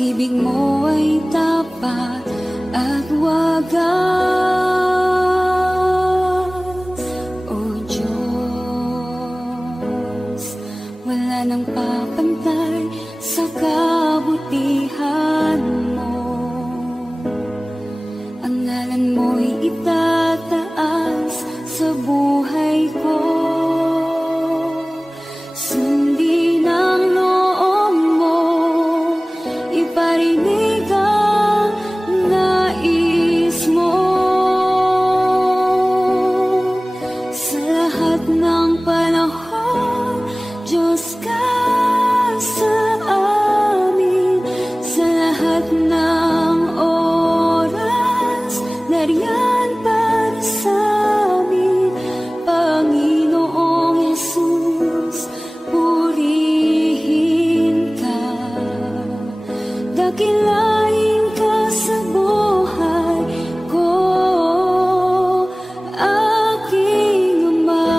pag-ibig mo ay tapat at wagas. O Diyos, wala nang papantay sa kabutihan mo. Ang ngalan mo'y itataas sa buhay ko. Sundin ang loob mo, iparinig ang nais mo. Sa lahat ng panahon, Diyos ka sa amin. Sa lahat ng oras, nariyan para sa amin. Panginoong Jesus, purihin ka. Dakilain ka sa buhay ko, aking Ama.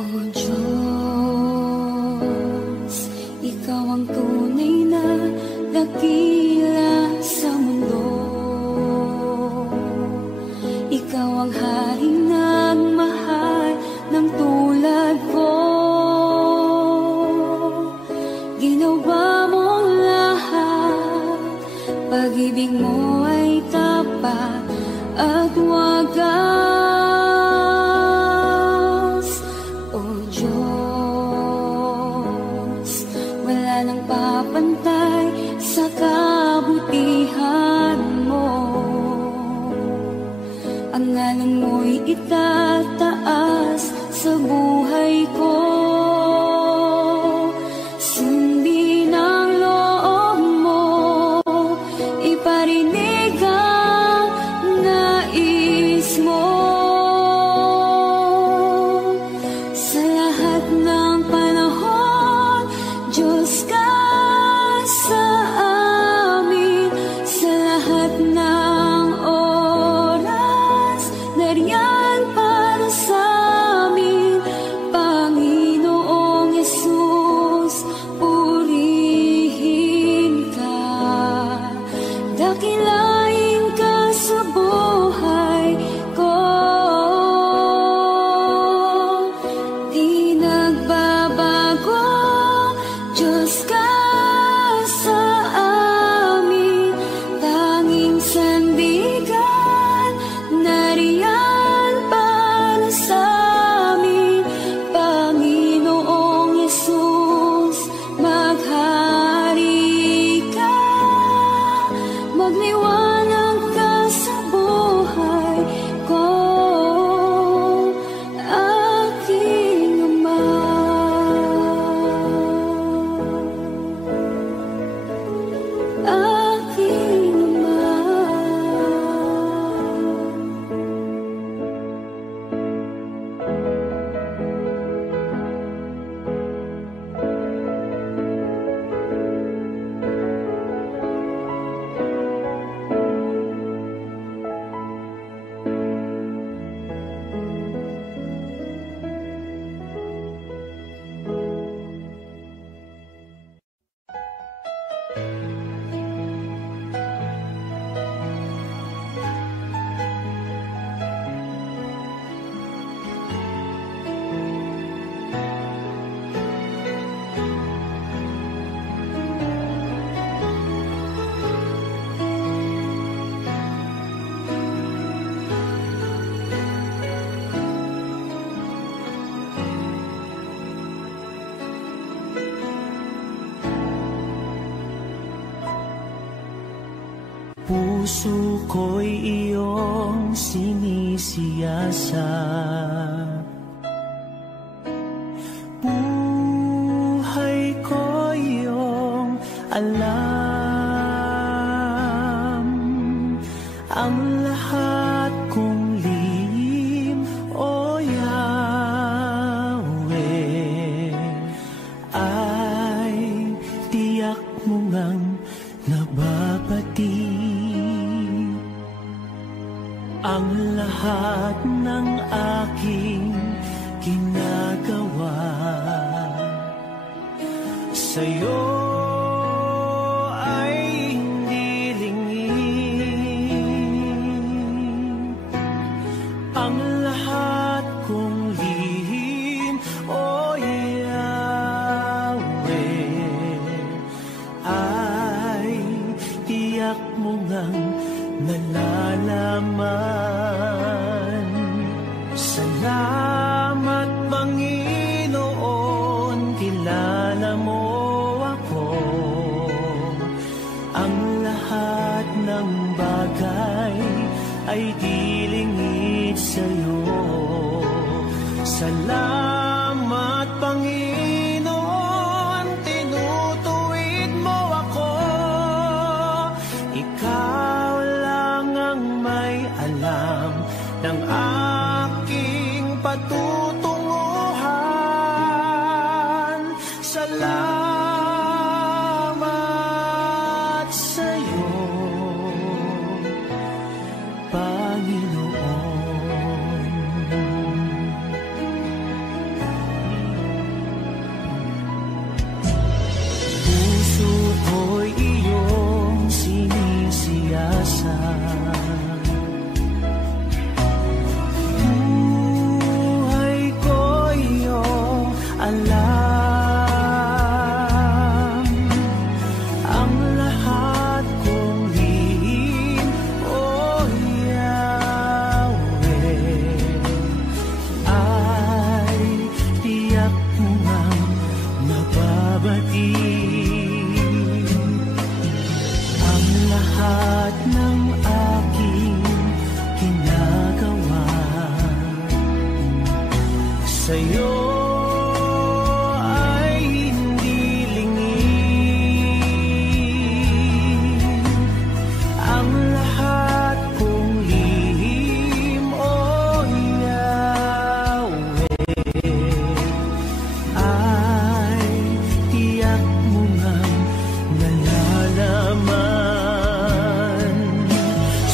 O Diyos, ikaw ang tunay na dakila sa mundo. Ikaw ang haring nagmahal ng tulad ko. Ginawa mong lahat, pag-ibig mo ay tapat at wagas. O Diyos, wala nang papantay sa kabutihan mo. Ang ngalan mo'y itataas sa buhay ko. Sundin ang loob mo, iparinig ang nais mo. Sa lahat ng panahon, Diyos ka sa amin. Sa lahat ng oras, nariyan para sa amin. Panginoong Jesus, purihin ka. Dakilain ka sa buhay ko. Di nagbabago, Diyos ka sa amin. Tanging sandigan, nariyan para sa amin. Panginoong Jesus, maghari ka. Magliwanag ka sa buhay ko, aking Ama. Aking Ama. Puso ko'y iyong sinisiyasat. Buhay ko iyong alam. Ang lahat kong lihim, o Yahweh, ay tiyak mo ngang nababati. lahat ng aking ginagawa. Sa'yo ay hindi lingid ang lahat kong lihim, O Yahweh. Ay tiyak mo ngang nalalaman. Salamat, Panginoon, kilala mo ako. Ang lahat ng bagay ay dilingid sa'yo. Salamat, Panginoon, tinutuwid mo ako. Ikaw lang ang may alam ng aking patutunguhan. Salamat sa'yo, Panginoon. Puso ko'y iyong sinisiyasat. Buhay ko iyong alam. Ang lahat kong lihim, O Yahweh, ay tiyak mo ngang mababatid. Ang lahat ng aking ginagawa sa'yo ay hindi lingid. Ang lahat kong lihim, O Yahweh, ay tiyak mo ngang nalalaman.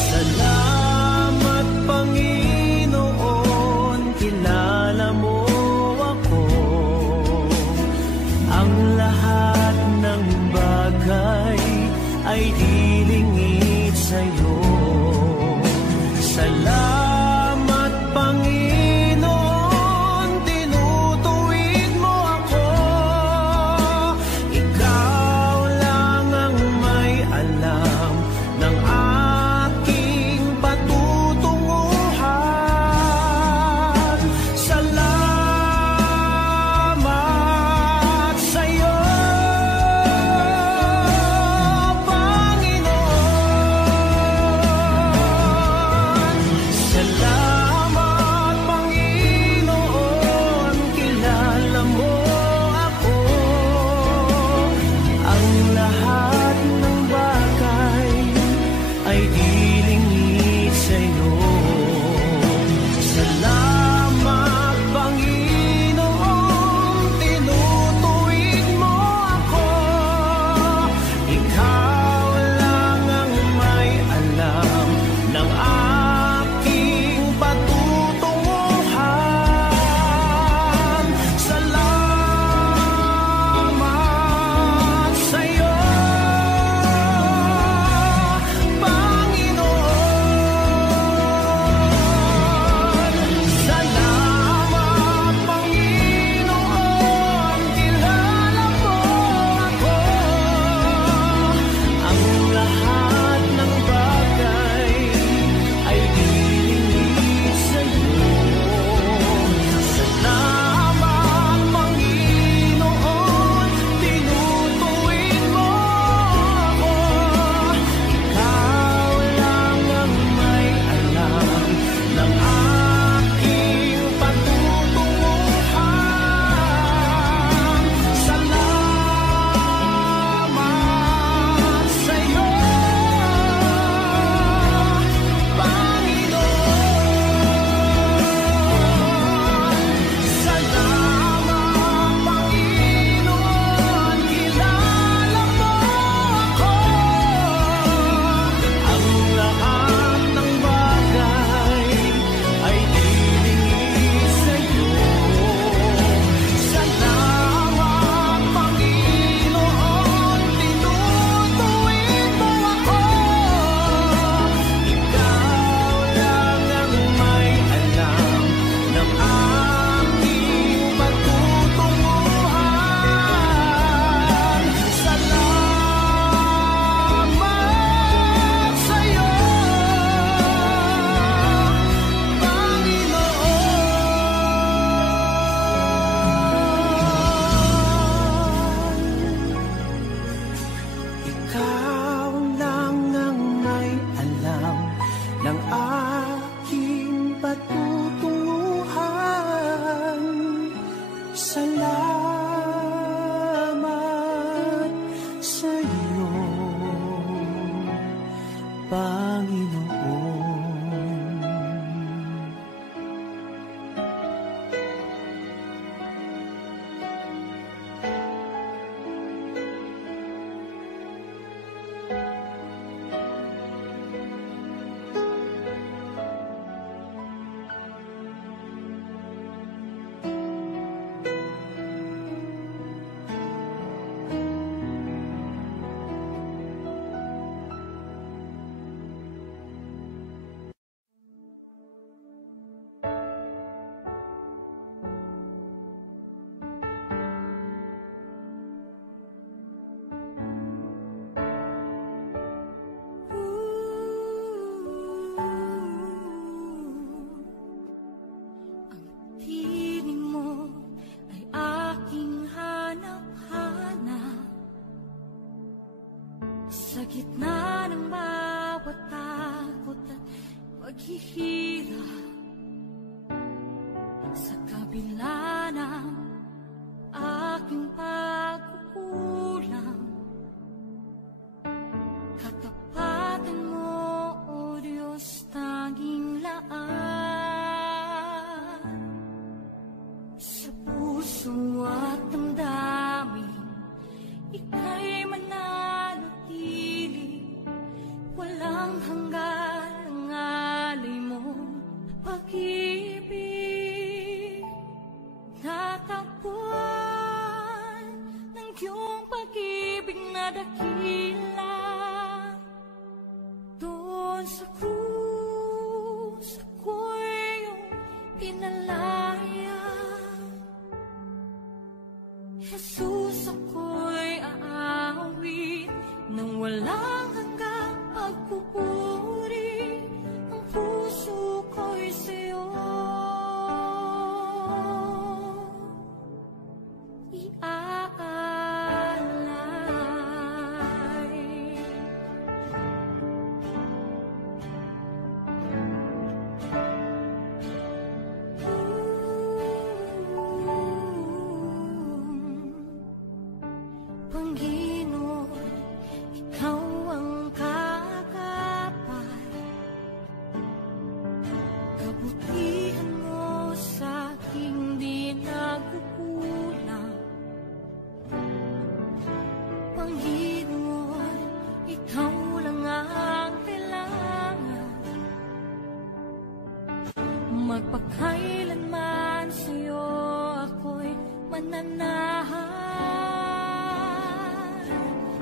Salamat, Panginoon, kilala mo ako. Ang lahat ng bagay ay dilingid sa'yo. Salamat, Panginoon, tinutuwid mo ako. Ikaw lang ang may alam ng aking patutunguhan. Salamat sa'yo, Panginoon. Salamat, Panginoon, kilala mo ako. Ang lahat ng bagay ay dilingid sa'yo. Salamat, Panginoon, tinutuwid mo ako. Ikaw lang ang may alam ng aking patutunguhan. Salamat sa'yo, Panginoon. Panginoon. Sa gitna ng bawat takot at paghihirap, sa kabila ng aking pagkukulang, katapatan mo, O Diyos, tanging laan. Sa puso at damdamin, ika'y mananatili, walang hanggan ang alay mong pag-ibig. Natagpuan ng iyong pag-ibig na dakila, doon sa krus ako'y iyong pinalaya. Jesus, ako'y aawit ng walang hanggang pagpupuri. Ang puso ko'y sa'yo iaalay. Panginoon, ikaw ang kagapay, kabutihan mo sa aking di nagkukulang. Panginoon, ikaw lang ang kailangan, magpakailanman sa'yo ako'y mananahan.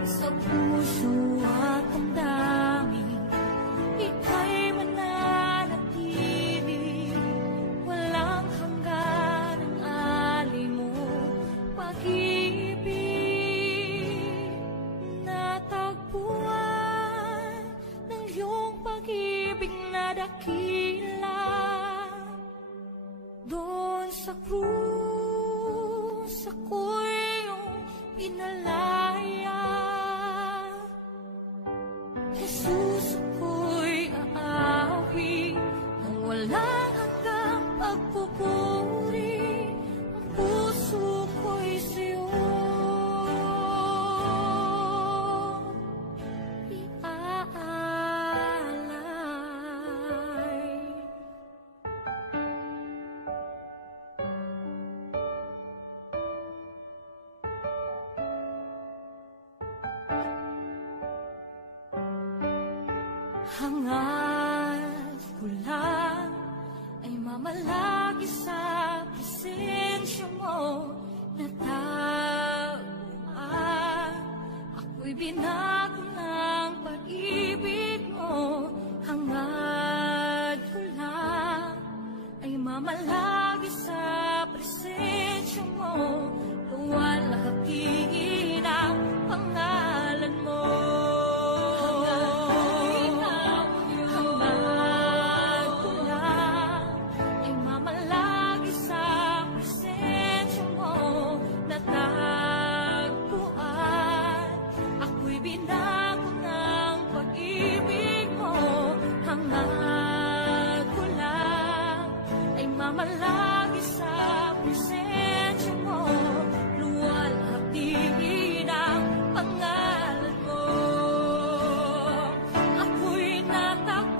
Sa puso at damdamin, ika'y mananatili, walang hanggan ang alay mo pag-ibig. Natagpuan ng iyong pag-ibig na dakila, doon sa krus ako'y iyong pinalaya. Jesus, ako'y aawit ng walang hanggang pagpupuri. Ang puso ko'y sa'yo iaalay. Hangad ko lang ay mamalagi sa presensya mo, natagpuan. Ako'y binago ng pag-ibig mo. Hangad ko lang ay mamalagi sa presensya mo, luwalhati ang pangalan mo. Malagi sa presensya mo, luwalhati ang pangalan mo. Ako'y natagpuan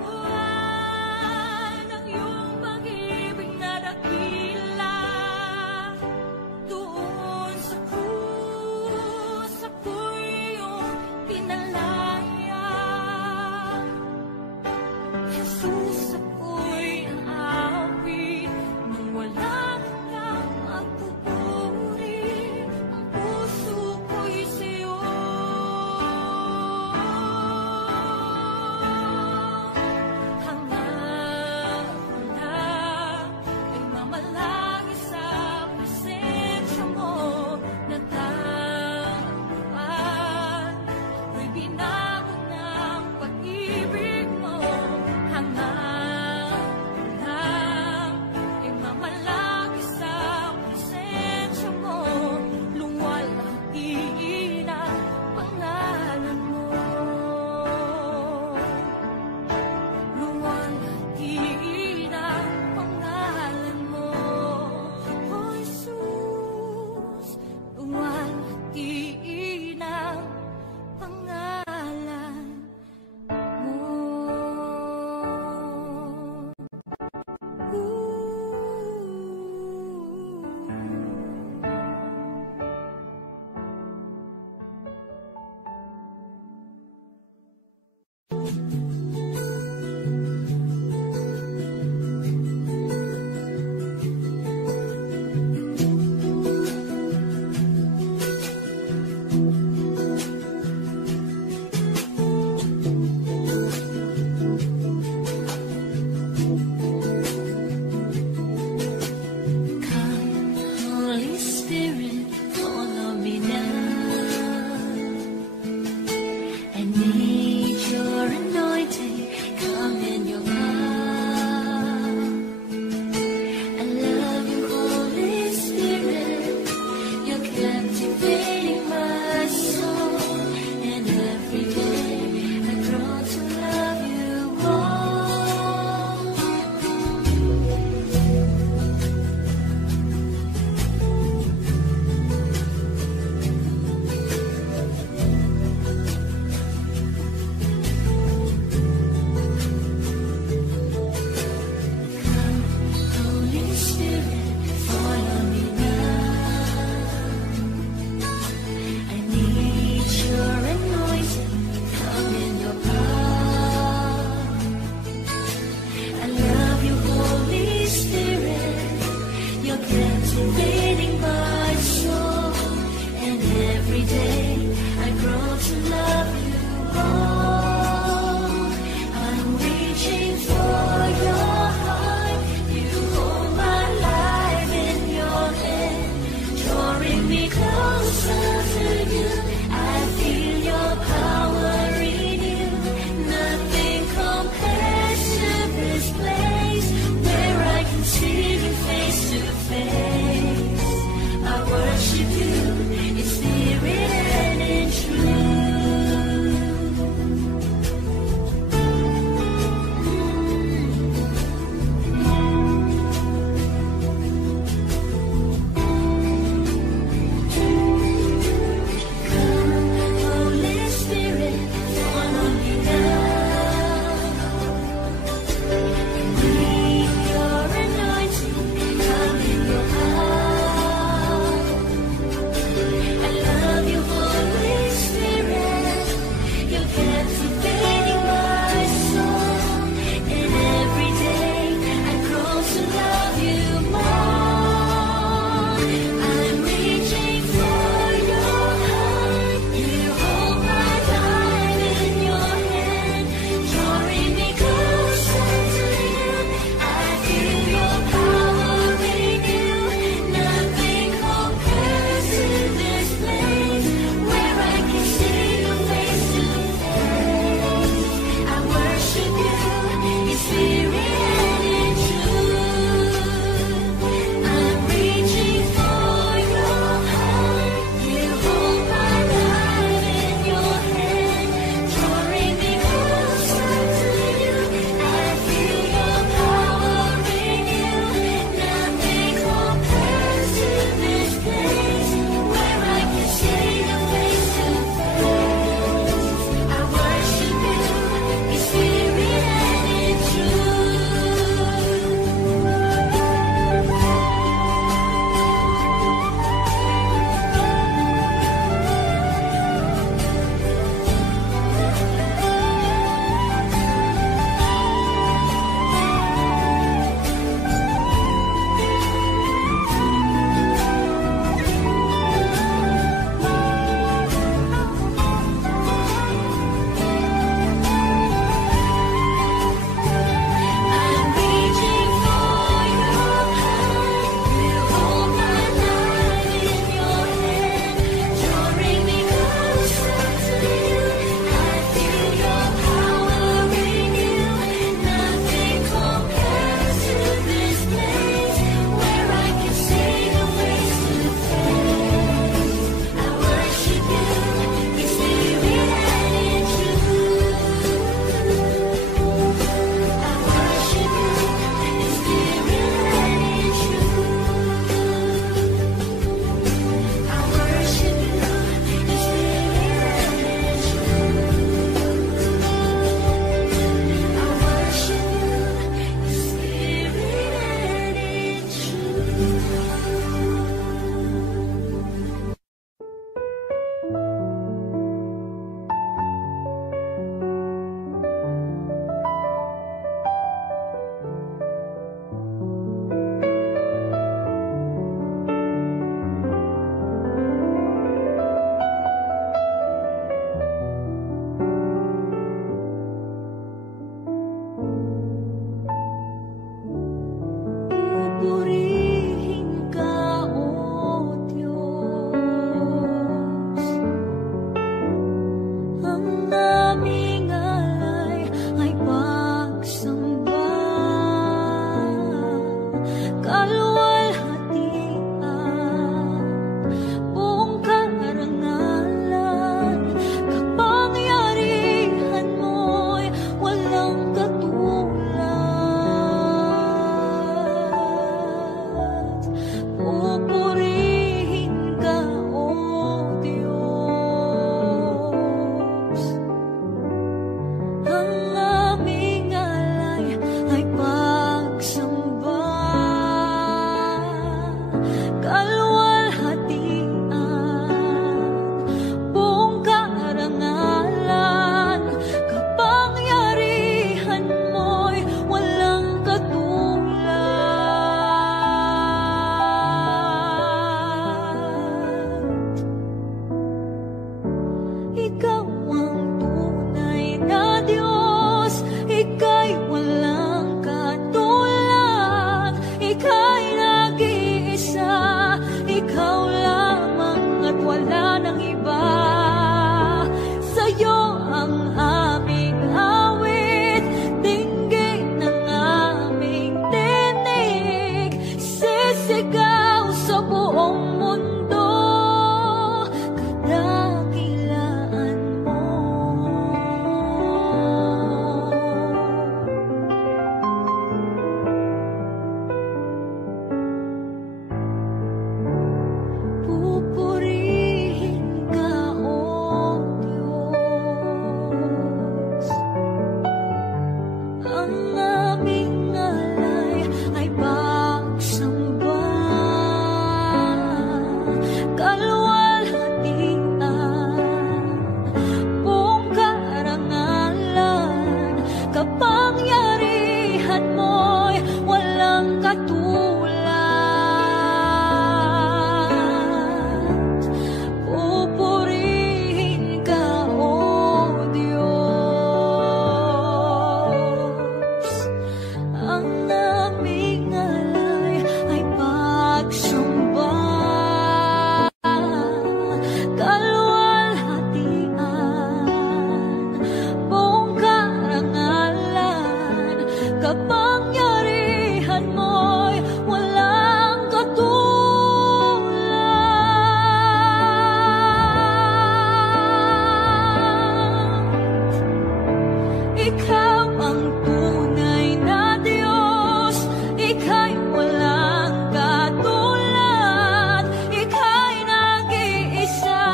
Ikaw ang tunay na Diyos, ika'y walang katulad, ika'y nag-iisa,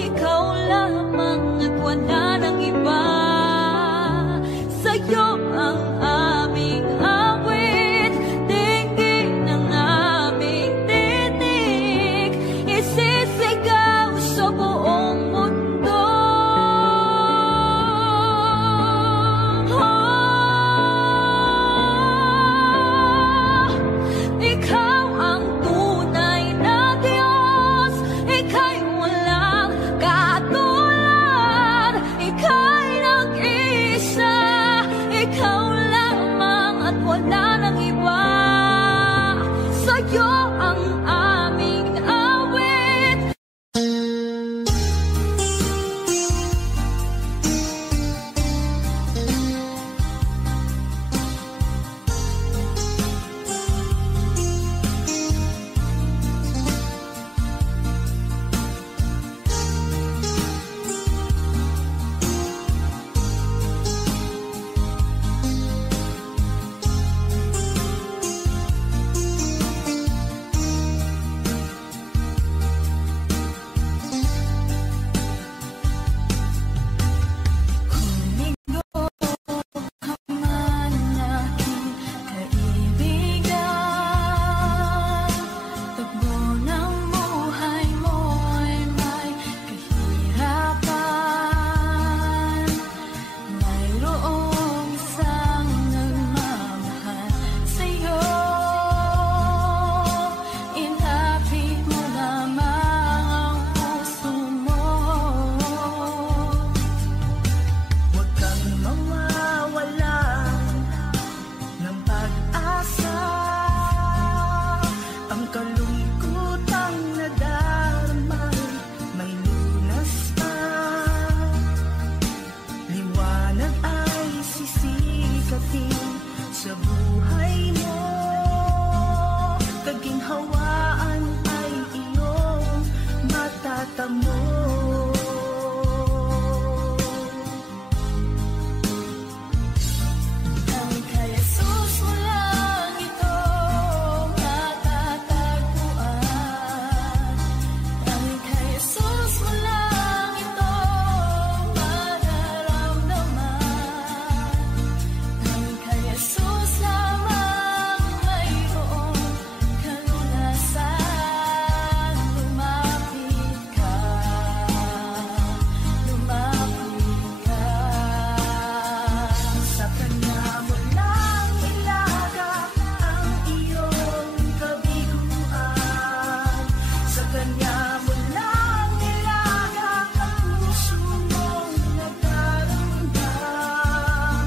ikaw lamang at wala nang iba. Sa'yo ang aming awit, dinggin ang aming tinig, isisigaw sa buong mundo. Ikaw ang tunay na Diyos, ika'y walang katulad, ika'y nag-iisa, ikaw lamang at wala nang iba. Sa'yo ang aming awit. Sa buhay mo, kaginhawaan ay iyong matatamo. Ang kay Jesus mo lang ito matatagpuan. Ang kay Jesus mo lang ito mararamdaman. Ang kay Jesus lamang mayroong kalunasan. Lumapit ka, lumapit ka. Sa Kanya mo lang ilagak ang iyong kabiguan. Sa Kanya mo lang ilagak ang puso mong nagdaramdam.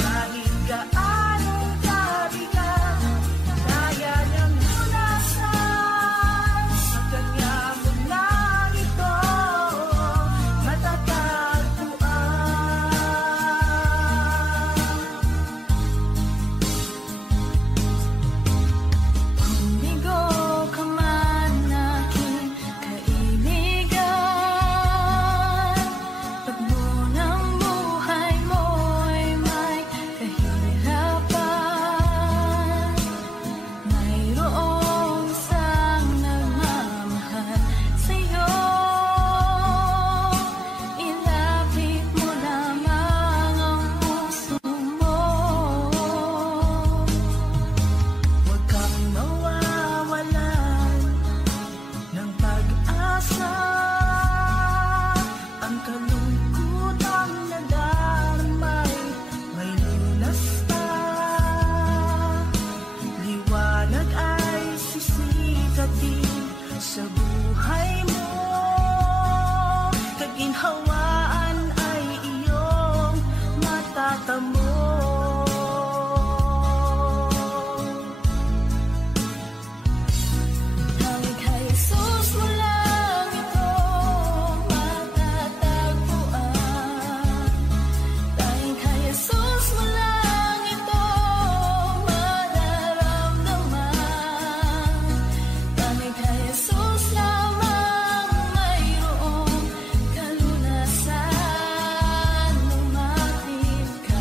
Kahit gaanong kabigat, kaya niyang lunasan. Sa Kanya mo lang ito matatagpuan. Humigo ka man aking kaibigan, takbo ng buhay mo'y may kahirapan. Mayroong isang nagmamahal sa'yo, ilapit mo lamang ang puso mo. Huwag kang mawawalan ng pag-asa. Ang kalungkutang nadarmay may lunas na. Liwanag ay sisikatin sa buhay mo. Kaginhawaan ay iyong matatamo. Ang kay Jesus mo lang ito matatagpuan. Ang kay Jesus mo lang ito mararamdaman. Ang kay Jesus lamang mayroong kalunasan. Lumapit ka,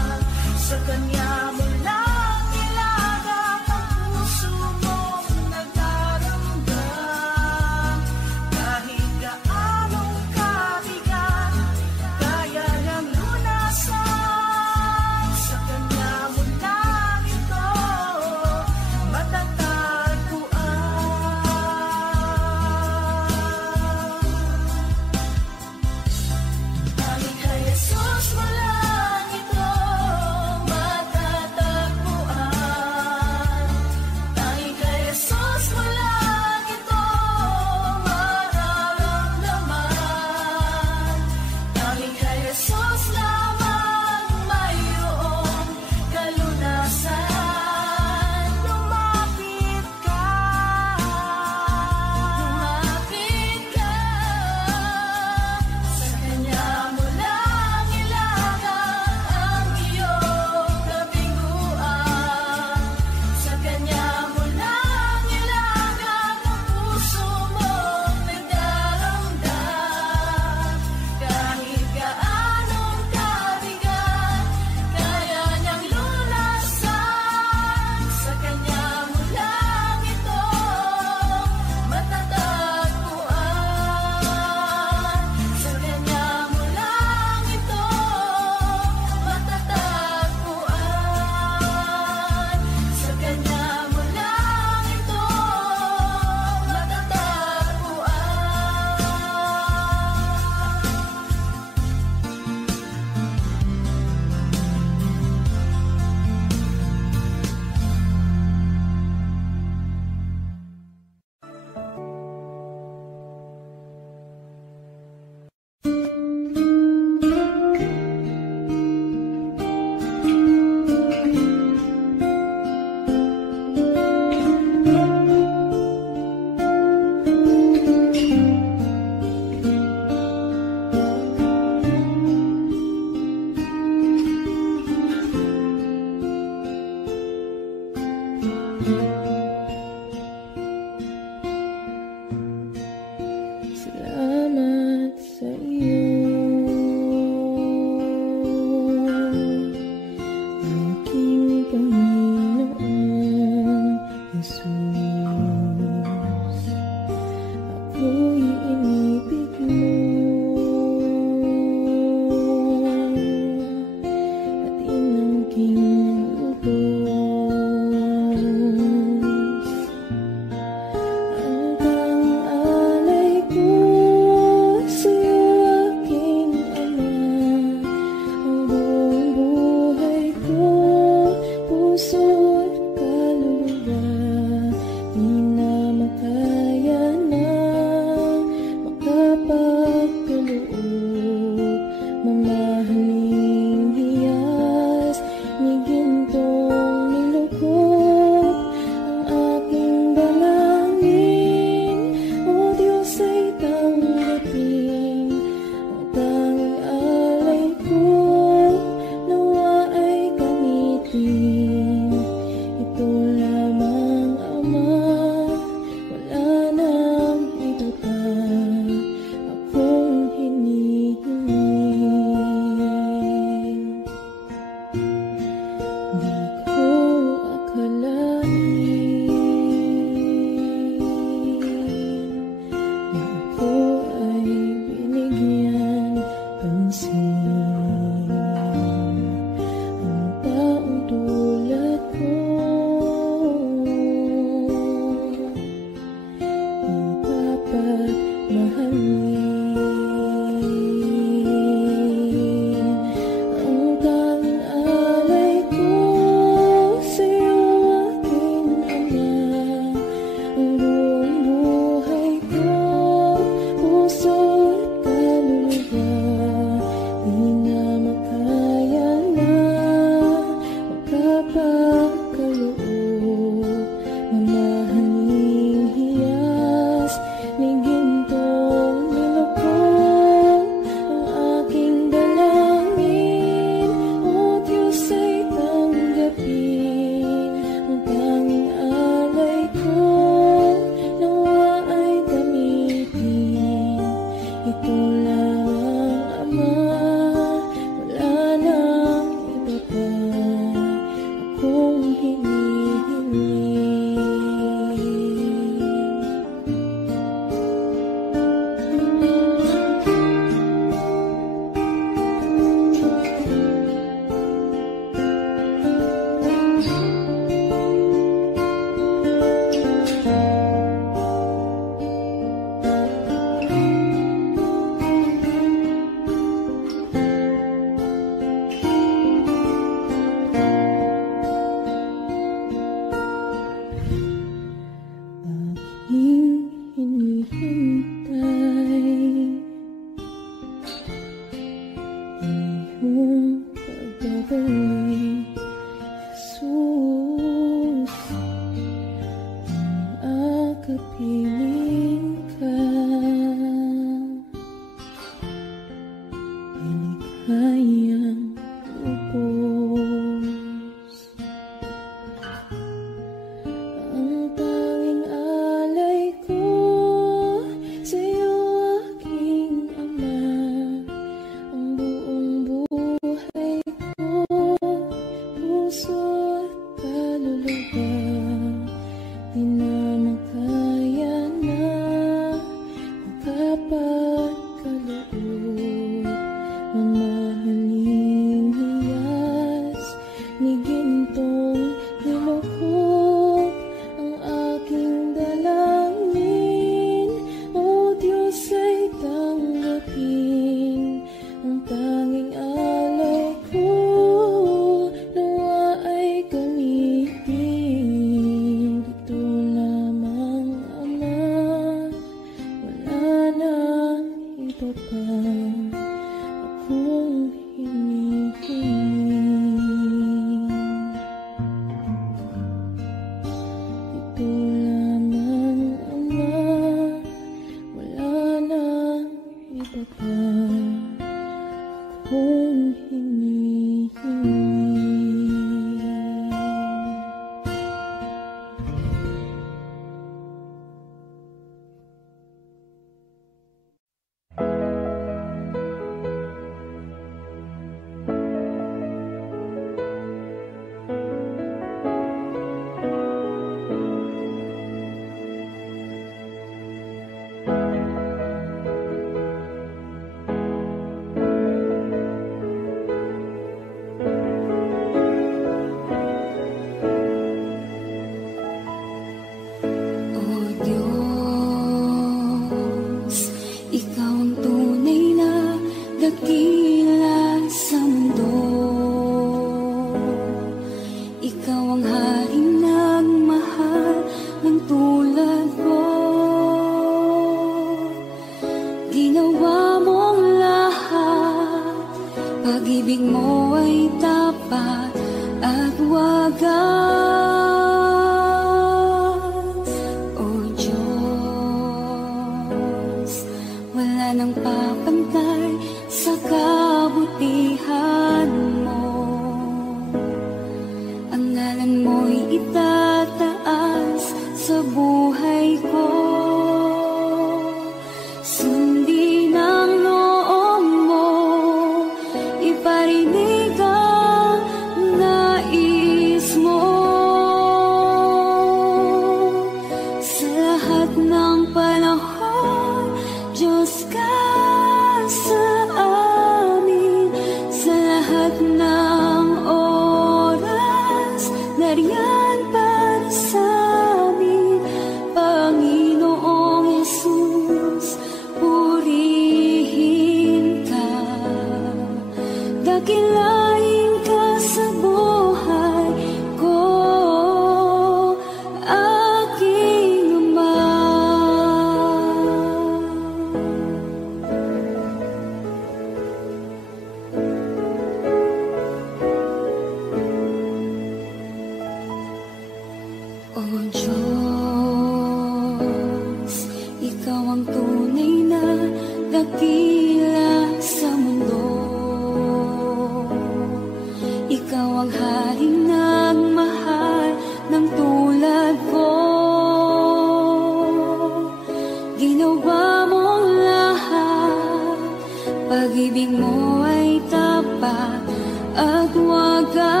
At wagas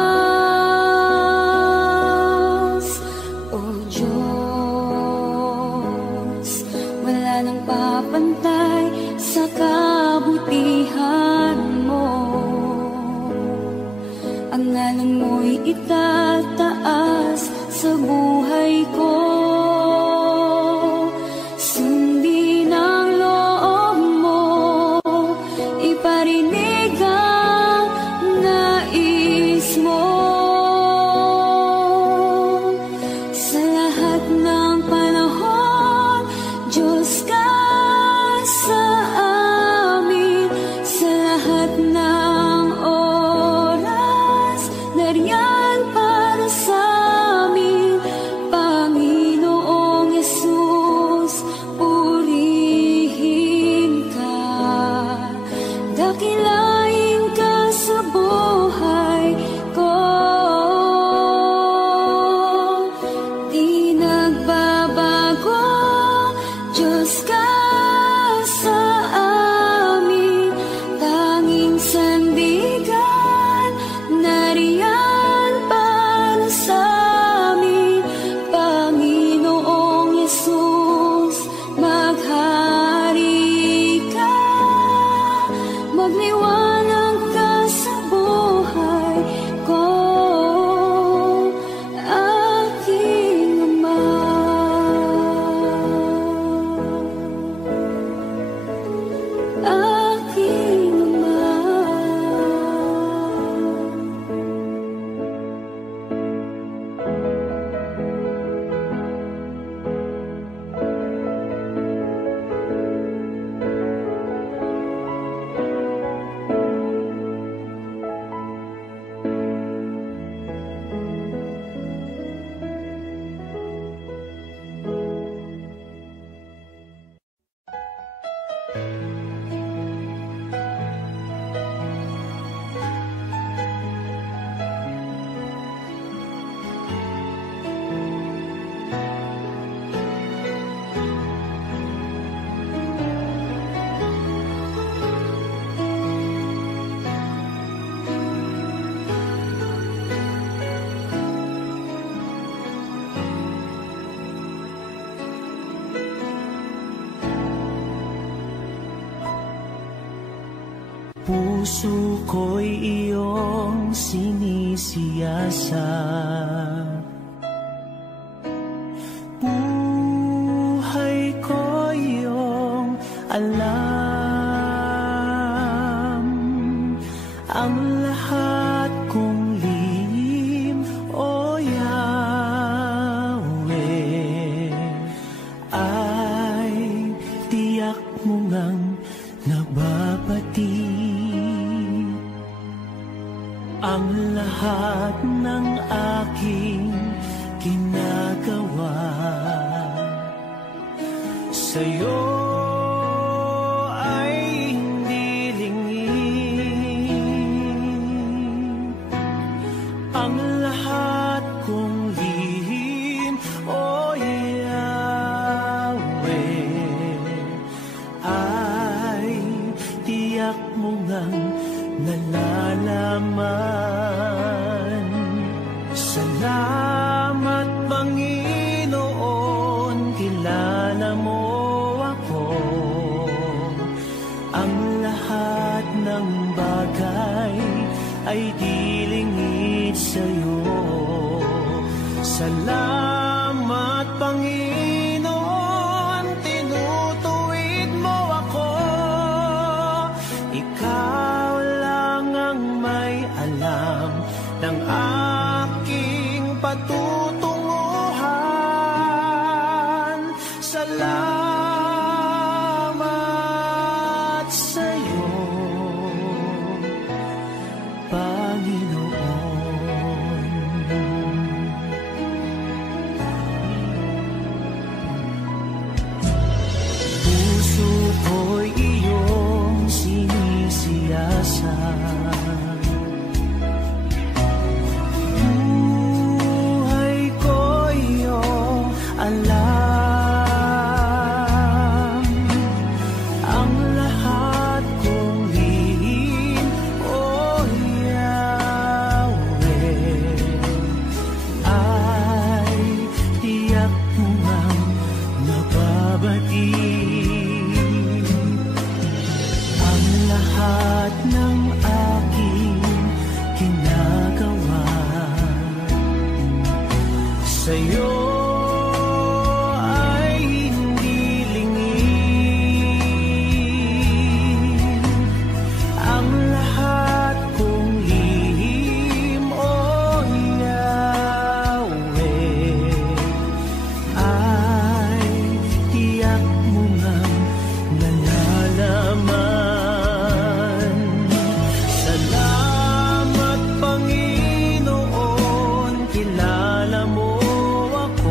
Puso ko'y iyong sinisiyasat, buhay ko iyong alam, ang lahat kong lihim, O Yahweh, ay tiyak mo ngang nababati. Ang lahat ng aking ginagawa sa'yo ay hindi lingid. Ang lahat kong lihim, O Yahweh, ay tiyak mo ngang nalalaman. Salamat, Panginoon, kilala mo ako. Ang lahat ng bagay ay dilingid sa'yo. Salamat, Panginoon, tinutuwid mo ako. Ikaw lang ang may alam ng aking patutunguhan. Salamat sa'yo, Panginoon. Puso ko'y iyong sinisiyasat, alam, ang lahat kong lihim, O Yahweh, ay tiyak mo ngang nababati. Ang lahat ng aking ginagawa sa'yo kilala mo ako.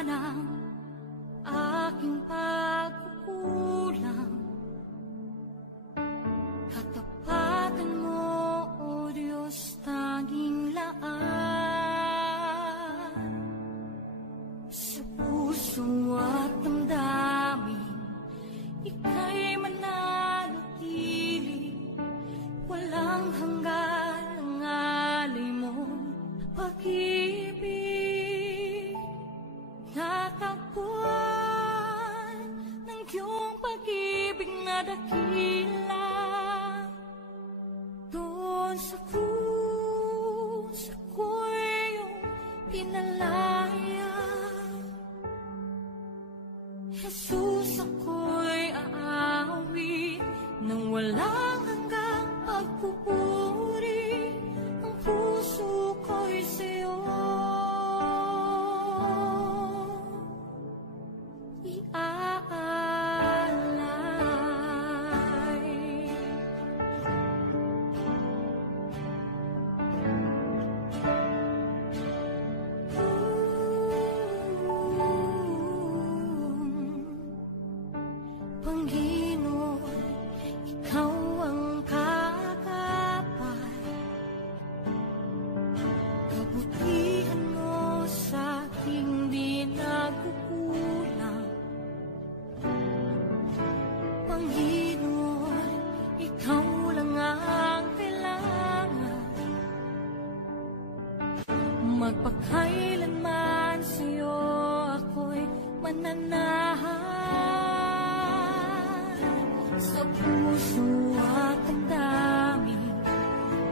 ng aking pagkukulang. Katapatan mo, O Diyos, tanging laan. Sa puso at damdamin, ika'y mananatili. Walang hanggan ang alay mong pag-ibig. Natagpuan ng iyong pag-ibig na dakila. Doon sa krus, ako'y iyong pinalaya. Jesus, ako'y aawit ng walang hanggang pagpupuri. Ang puso ko'y sa'yo iaalay. Panginoon, ikaw ang kakapat. Kabutihan mo sa aking di nagkukulang. Panginoon, ikaw lang ang kailangan. Magpakailanman sa'yo ako'y mananahan. Sa puso at ang damdamin,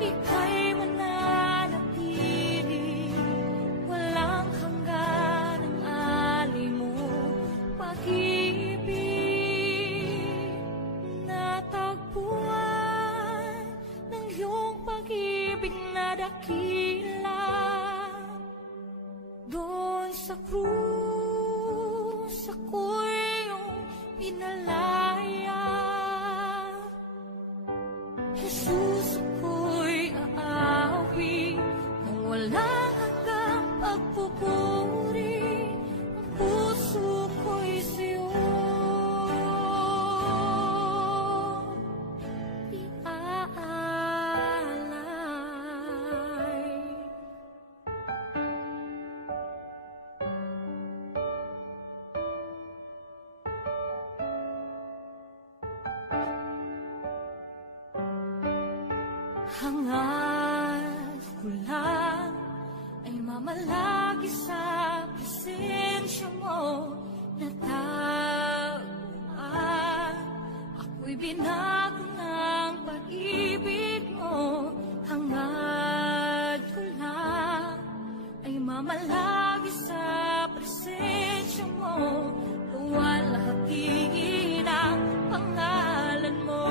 ika'y mananatili. Walang hanggan ang alay mo pag-ibig. Natagpuan ng iyong pag-ibig na dakila. Doon sa krus, ako'y iyong pinalaya. Jesus, ako'y aawit ng walang hanggang pagpupuri. Ang puso ko'y sa'yo iaalay. Hangad ko lang ay mamalagi sa presensya mo. Natagpuan, ako'y binago ng pag-ibig mo. Hangad ko lang ay mamalagi sa presensya mo. Luwalhati ang pangalan mo.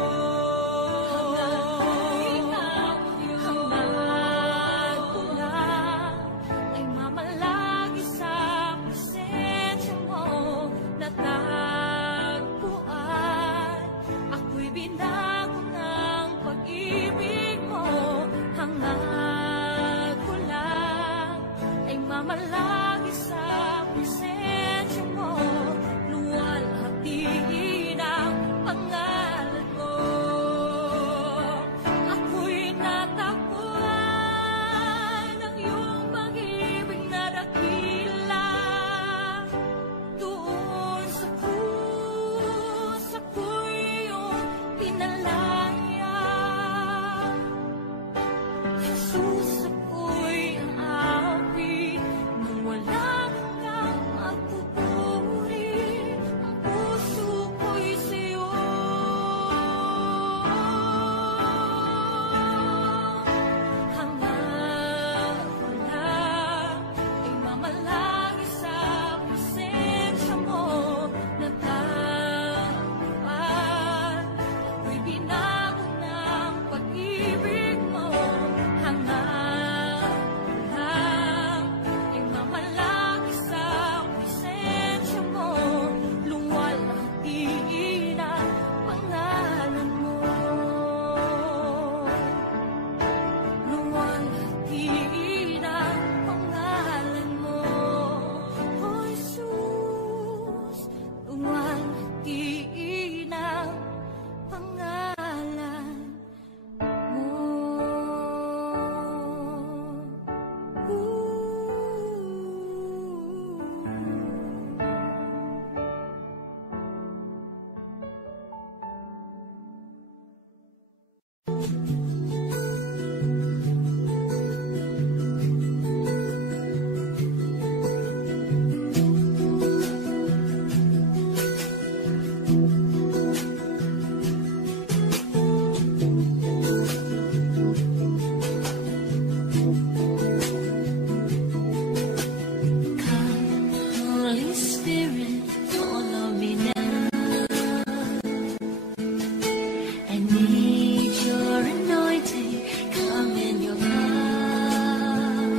Hangad ko lang ay mamalagi Spirit, follow me now. I need your anointing, come in your power.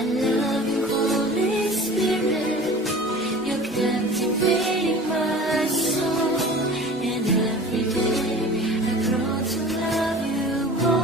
I love you, Holy Spirit, you're captivating my soul. And every day I grow to love you more.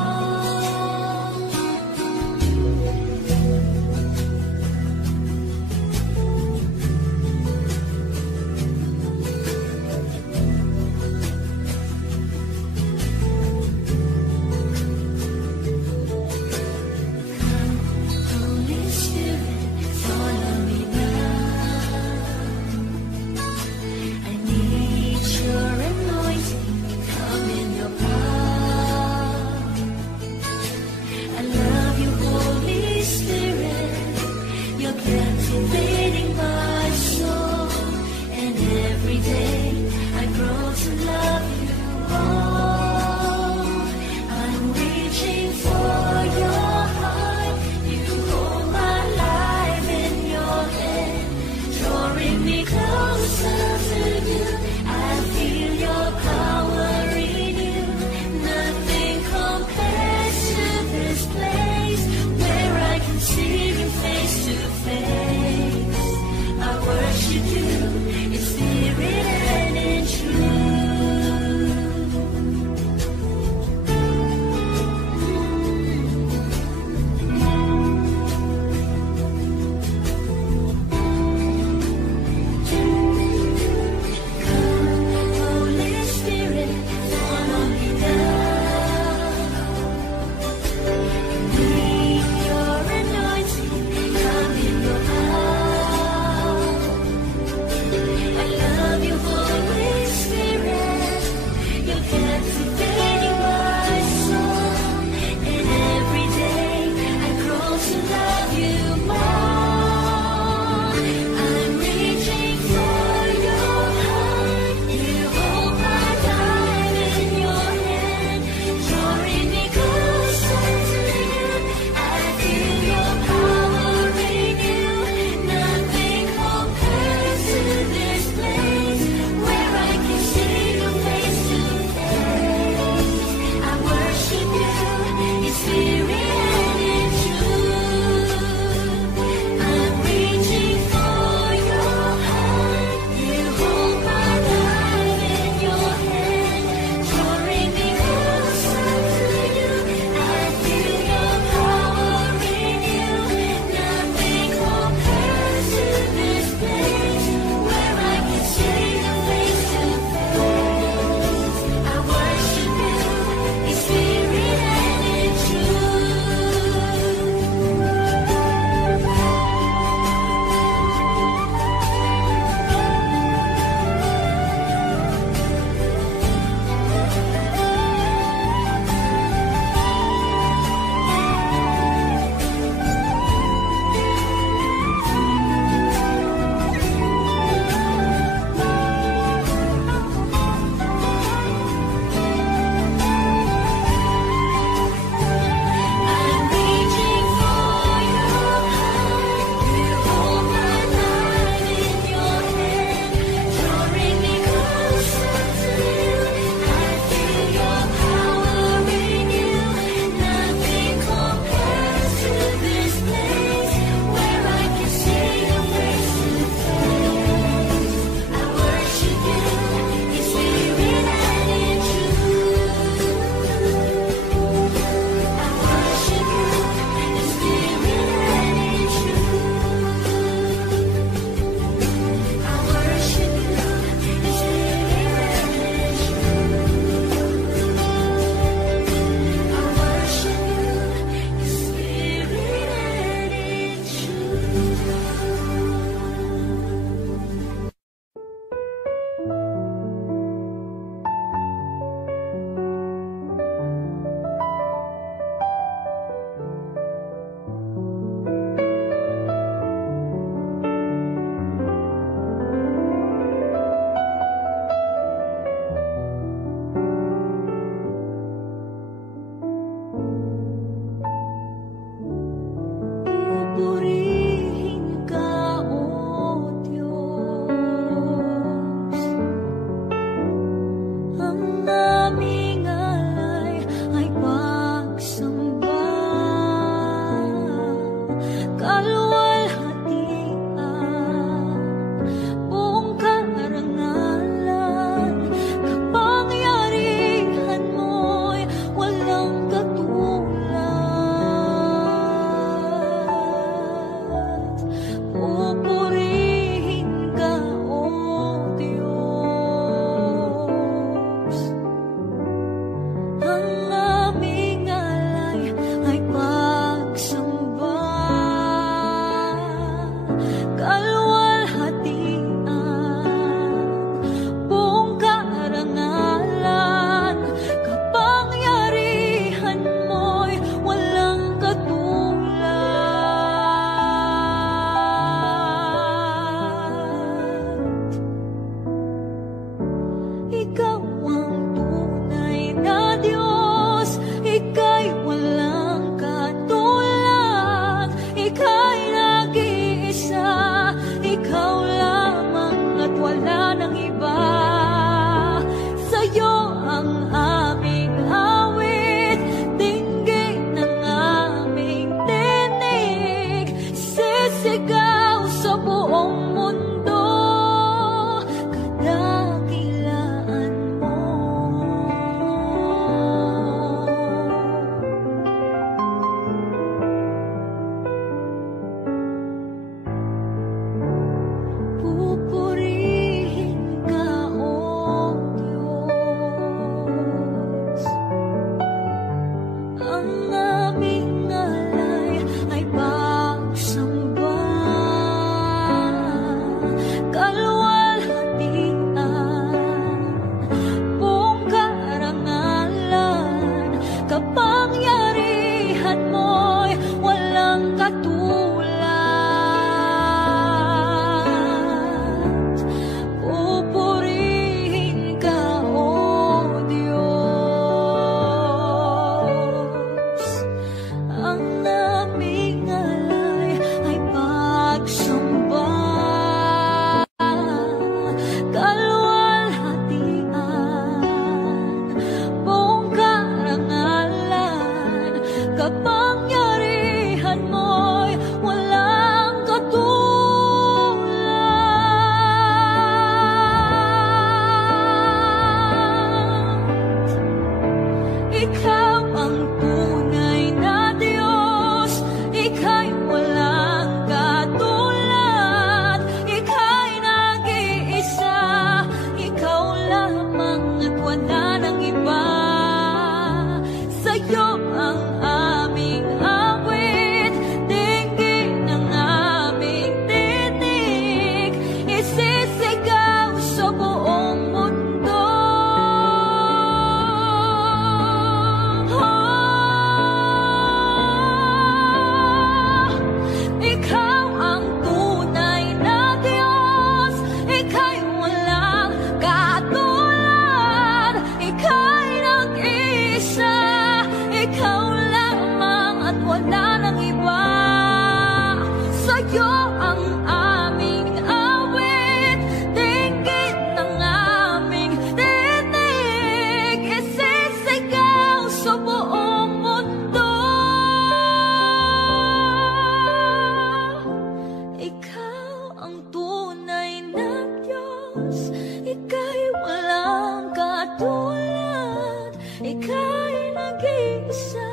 ang tunay na Diyos. Ika'y walang katulad, ika'y nag-iisa,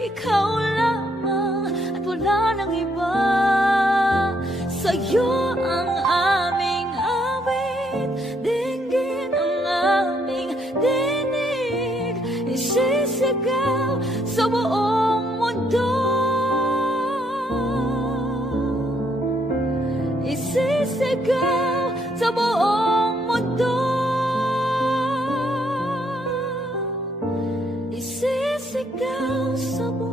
ikaw lamang at wala nang iba. Sa'yo ang aming awit, dinggin ang aming dinig, isisigaw sa buong mundo. Isisigaw sa buong mundo. Isisigaw sa buong